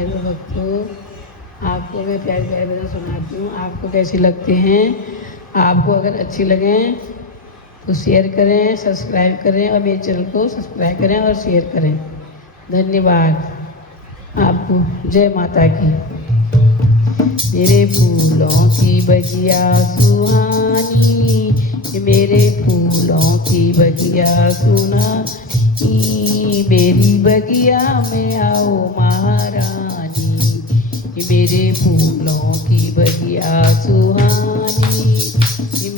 Hello भक्तों, आपको मैं प्यारे प्यारे भजन सुनाती हूँ। आपको कैसे लगते हैं? आपको अगर अच्छी लगें तो शेयर करें, सब्सक्राइब करें और मेरे चैनल को सब्सक्राइब करें और शेयर करें। धन्यवाद आपको। जय माता की। मेरे फूलों की बगिया सुहानी, मेरे फूलों की बगिया सुहानी, मेरी बगिया में आओ महारानी। मेरे फूलों की बगिया सुहानी,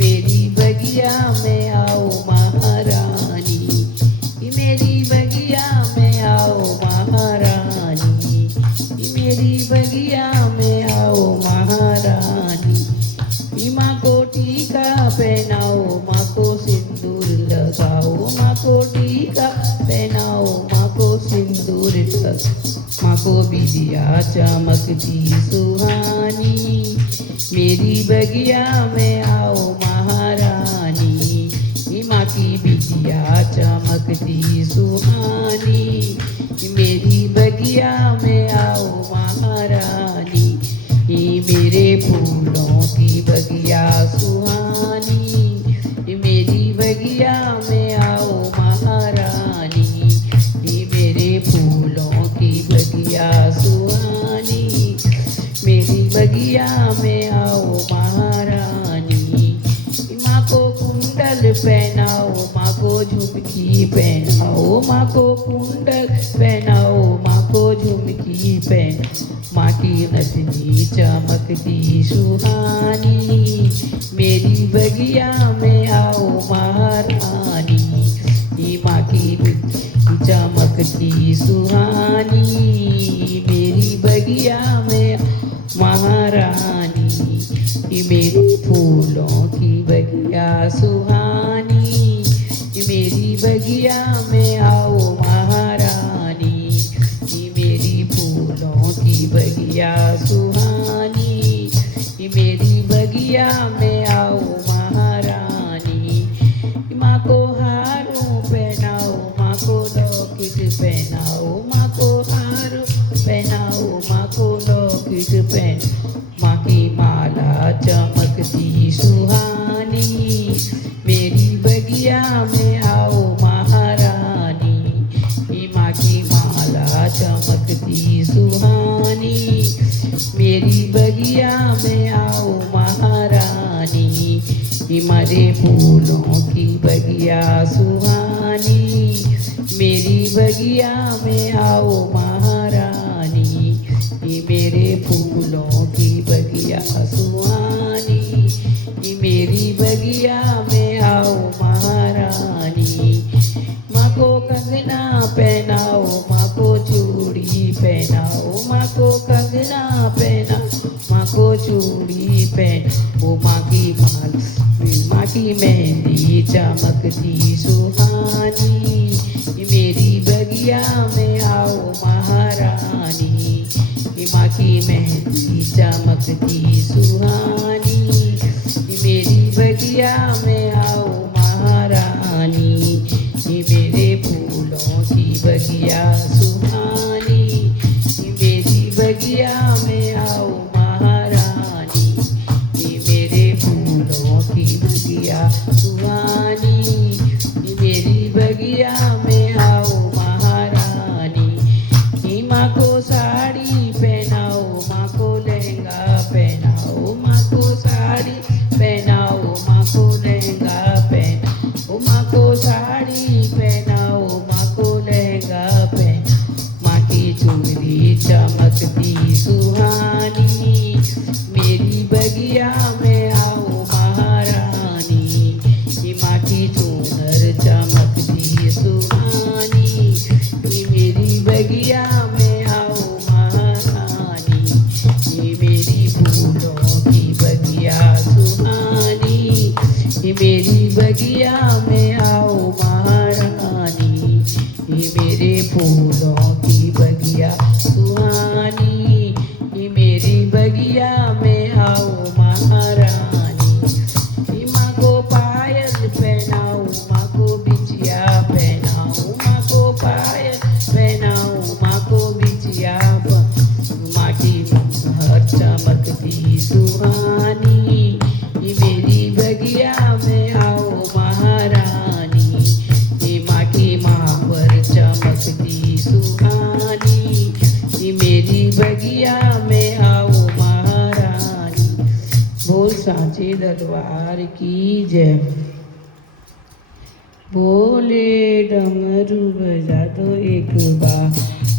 मेरी बगिया में आओ महारानी। मेरी बगिया में आओ महारानी, मेरी बगिया में आओ महारानी। माँ को टीका पहनाओ, माँ को सिंदूर लगाओ, माँ को टीका पहनाओ, माँ को सिंदूर लगाओ। माँ को बिदिया चमकती सुहानी, मेरी बगिया में आओ महारानी। माँ की बिदिया चमकती सुहानी, मेरी बगिया में आओ महारानी। मेरे फूलों की बगिया सुहानी, मेरी बगिया में आओ महारानी। मेरे फूलों की बगिया सुहानी, मेरी बगिया में आओ महारानी। माँ को कुंडल पहनाओ, माँ को झुमकी पहनाओ, माँ को कुंडल पहनाओ, माँ को झुमकी पहनाओ। माँ की नथनी चमकती सुहानी, मेरी बगिया में आओ महारानी। माँ की चमकती सुहानी, मेरी बगिया में महारानी। मेरे फूलों की बगिया सुहानी, मेरी बगिया में आओ महारानी। मेरी फूलों की बगिया सुहानी, मेरी बगिया में आओ महारानी। माँ को हारों पहनाओ, माँ को लॉकेट पहनाओ, माँ को हारों पहनाओ, माँ को लॉकेट पहनाओ। माँ की माला चमकती सुहानी, मेरी बगिया में आओ महारानी। माँ की माला चमकती सुहानी, मेरी बगिया में आओ महारानी। मेरे फूलों की बगिया सुहानी, मेरी बगिया में आओ महारानी। मेरे फूलों की बगिया सुहानी, मेरी बगिया में आओ महारानी। माँ को कंगना पहनाओ, माँ को चूड़ी पहनाओ, माँ को कंगना पहनाओ, माँ को चूड़ी पहनाओ। माँ की माल, माँ की मेहंदी चमकती सुहानी, मेरी बगिया में आओ महारानी। माँ की मेहंदी चमकती सुहानी, मेरी बगिया में आओ महारानी। मेरे फूलों की बगिया सुहानी, मेरी बगिया में आओ महारानी। मेरे फूलों की बगिया सुहानी, मेरी बगिया में आओ महारानी। माँ को साड़ी पहनाओ, माँ को लहंगा पहनाओ, माँ को साड़ी पहनाओ, माँ को लहंगा पहनाओ। माँ को साड़ी पहनाओ, माँ को लहंगा पहनाओ। माँ की चुनरी चमकती सुहानी, मेरी बगिया में आओ महारानी। माँ की चुनर चमकती सुहानी, मेरी बगिया में आओ महारानी। मेरी फूलों की बगिया सुहानी, मेरी बगिया में आओ महारानी। मेरे फूलों की बगिया सुहानी, मेरी बगिया में आओ महारानी। माँ को पायल पहनाओ, माँ को बिछिया पहनाओ, माँ को पायल पहनाओ, माँ को बिछिया बगिया में आओ महारानी। बोल सांचे दरबार की जय। बोले डमरू बजा दो एक बार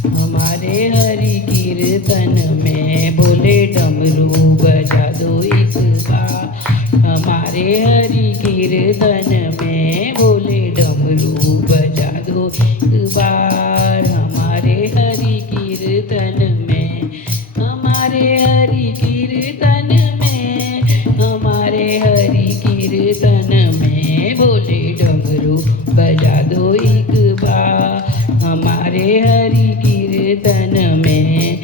हमारे हरि कीर्तन में। बोले डमरू बजा दो एक बार हमारे हरि कीर्तन में। बोले डमरू बजा दो एक बार हमारे हरि कीर्तन में। हमारे हरि कीर्तन में, हमारे हरि कीर्तन में। बोले डमरू बजा दो एक बार हमारे हरि कीर्तन में।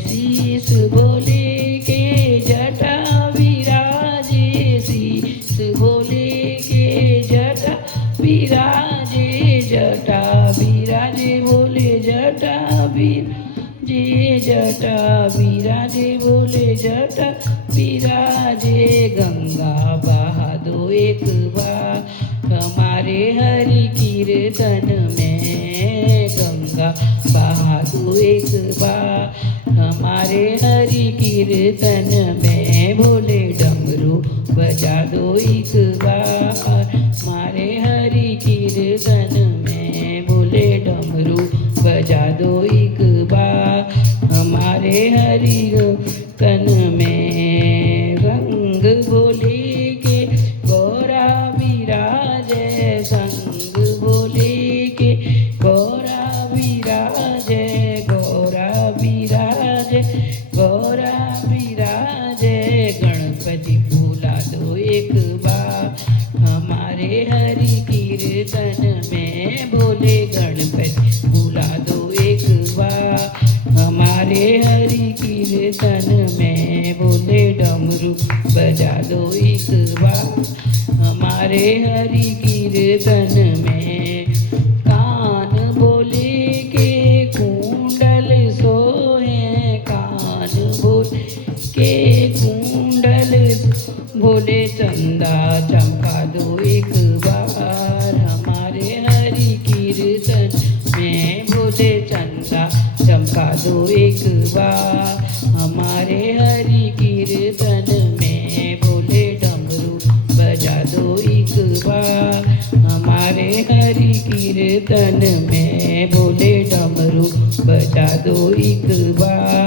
शीस बोले के जटा विराजे, शीस बोले के जटा विराजे, जटा विराजे। बोले जटा विराजे, जटा विराजे। बोले जटा विराजे। गंगा बहा दो एक बार हमारे हरि कीर्तन में। गंगा बहा दो एक बार हमारे हरि कीर्तन में। बोले डमरू बजा दो एक बार हमारे हरि कीर्तन में। बोले डमरू बजा दो एक बार हमारे हरि कीर्तन में। रंग बोले के गौरा विराजे, संग बोले के गौरा विराजे, गौरा विराजे, गौरा विराजे। गणपति बुला दो एक बार हमारे हरि कीर्तन में। बोले गणपति बुला दो एक बार हमारे हरि कीर्तन में। बोले डमरू बजा दो एक बार हमारे हरि कीर्तन में। कान बोले के कुंडल सोहे, कान बोले के कुंडल। बोले चंदा चमका दो एक बार हमारे हरि कीर्तन में। बोले चंदा चमका दो एक बार हमारे हरि कीर्तन में। बोले डमरू बजा दो एक बार हमारे हरि कीर्तन में। बोले डमरू बजा दो एक बार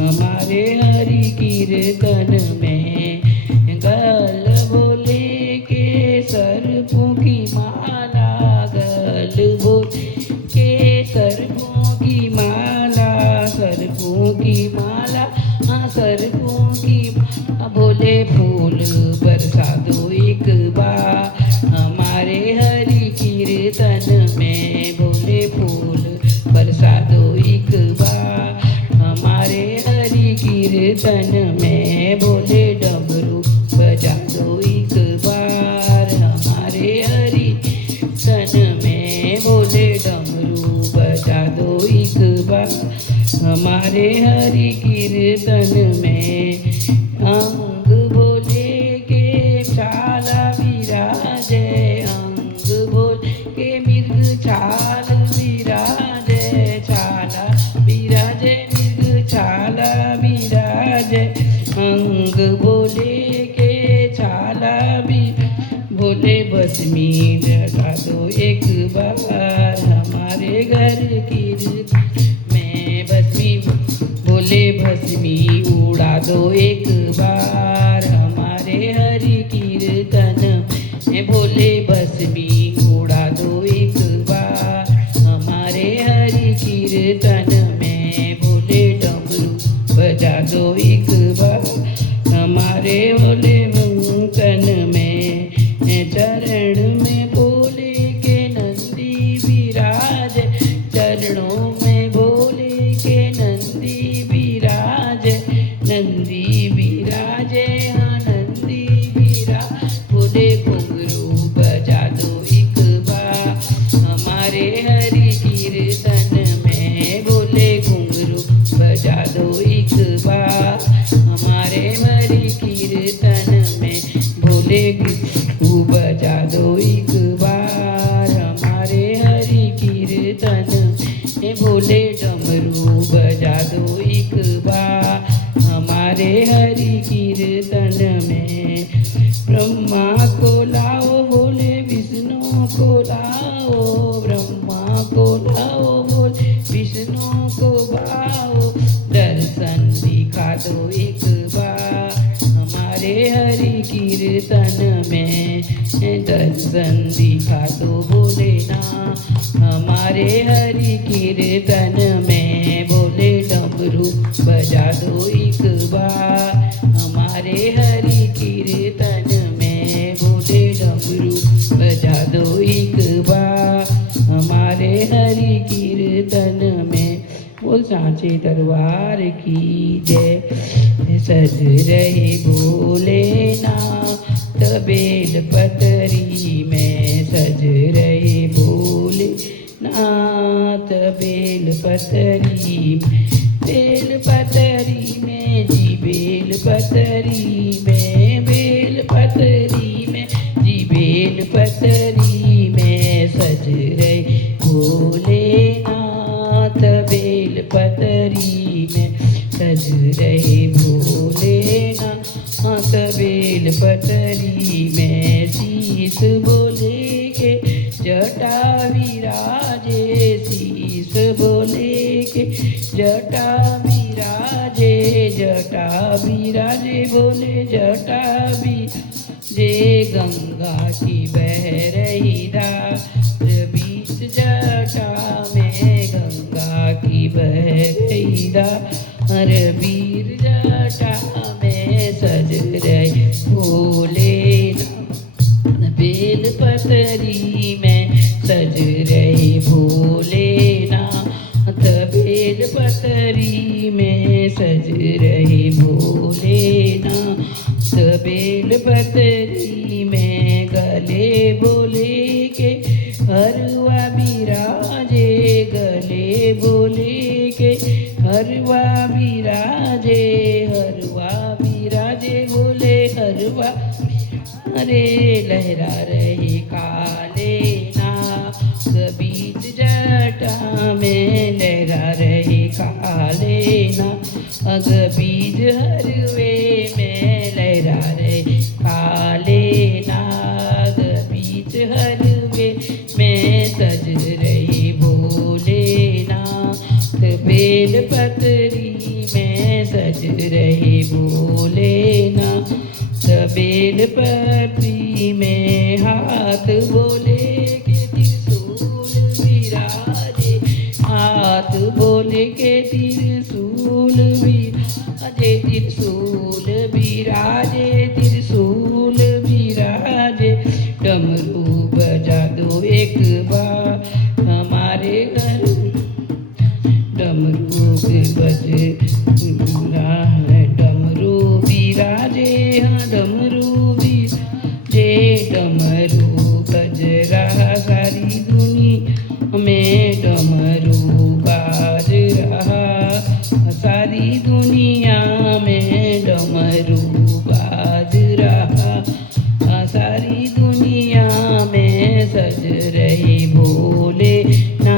हमारे हरि कीर्तन में। गल बोले के सर्पों की माला, गल बोले के सर्पों की माला, सर्पों की माला, हाँ सर्पों की। बोले फूल बरसा दो एक बार हमारे हरि कीर्तन में। बोले फूल बरसा दो एक बार हमारे हरि कीर्तन में। बोले डमरू बजा दो एक बार हमारे हरि कीर्तन में। बोले डमरू बजा दो एक बार हमारे हरि कीर्तन में। अंग बोले के छाला विराजे, अंग बोले के मृग छाल विराजे, छाला विराजे, मृग छाला विराजे। अंग बोले के छाला भी। बोले भस्मी लगा दो एक बार हमारे घर कीर्तन में। भस्मी बोले भस्मी उड़ा दो एक बार हमारे हरि कीर्तन में। बोले भस्मी उड़ा दो एक बार हमारे हरि कीर्तन में। बोले डमरू बजा दो एक बार हमारे बोले कीर्तन में। चरण में बोले के नंदी विराज, चरणों में बोले के नंदी विराज, नंदी विराजे, हाँ नंदी विराज। बोले घुंघरू बजा दो एक बार हमारे हरि कीर्तन में। बोले घुंघरू बजा दो एक बार हमारे हरि कीर्तन में। ब्रह्मा को लाओ बोले विष्णु को लाओ, ब्रह्मा को लाओ बोले विष्णु को बाओ, दर्शन दिखा दो एक बार हमारे हरि कीर्तन में, दर्शन दिखा दो बोले ना हमारे हरि कीर्तन में। बोले डमरू बजा दो एक बार हमारे हरि कीर्तन में, बोले डमरू बजा दो एक बार हमारे हरि कीर्तन में। बोल सांचे दरबार की जय। सज रहे भोलेनाथ बेल पतरी में, सज रहे भोलेनाथ बेल पतरी में, बेल पतरी में जी बेल पतरी में, बेल पतरी में जी बेल पतरी में, सज रहे भोलेनाथ बेल पतरी में, सज रहे भोलेनाथ बेल पतरी में। शीस बोले के जटा विराजे, शीस बोले के जटा विराजे, जटा विराजे बोले जटा विराजे, गंगा की बह रही धार बीच जटा में, गंगा की बह रही धार वीर जटा में, सज रहे भोलेनाथ बेल पतरी में, सज रहे भोलेनाथ बेल पतरी में, सज रहे भोलेनाथ बेल पतरी में। गले बोले के हरवा विराजे, गले बोले के हरवा विराजे, हरवा विराजे बोले हरवा अरे लहरा रहे काले नाग बीच जटा में, लहरा रहे काले नाग बीज हरवे में, लहरा रहे काले नाग बीच हरवे में, सज रहे भोलेनाथ बेल पतरी में, सज रहे भोलेनाथ बेल पतरी में। हाथ बोले के त्रिशूल विराजे, हाथ बोले के त्रिशूल विराजे, त्रिशूल विराजे, त्रिशूल विराजे, डमरू बजा दो एक बार हमारे घर, डमरू बजे डमरू विराजे, हाँ डमरू विराजे, डमरू बज रहा सारी दुनिया में, डमरू बाज रहा सारी दुनिया में, डमरू बाज रहा सारी दुनिया में, सज रहे भोलेनाथ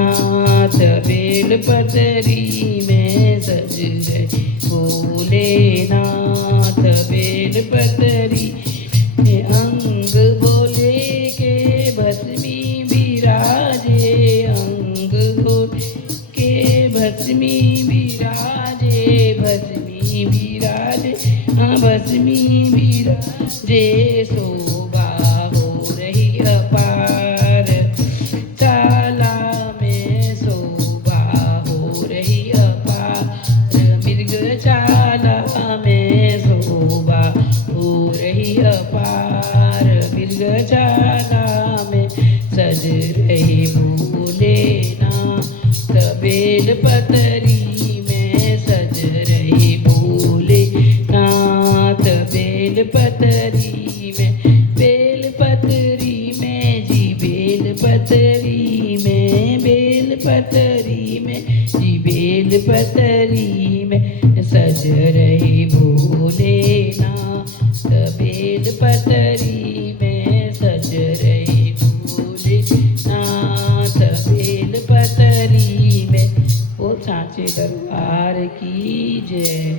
बेल पतरी में, सज रहे भोलेनाथ बेल पतरी में। अंग बोले के भस्मी विराजे, अंग बोले के भस्मी विराजे, भस्मी विराजे, हाँ भस्मी विराजे, शोभा हो रही अपार ताला में, शोभा हो रही अपार मृग चाला में, शोभा हो रही अपार मृग चाला में, सज रहे भोलेनाथ बेल पतरी में, सज रहे भोलेनाथ बेल पतरी में, बेल पतरी में जी बेल पतरी में, बेल पतरी में जी बेल पतरी में, सज रहे भोलेनाथ बेल पतरी में, सज रहे भोलेनाथ बेल पतरी में। वो सांचे दरबार की जय।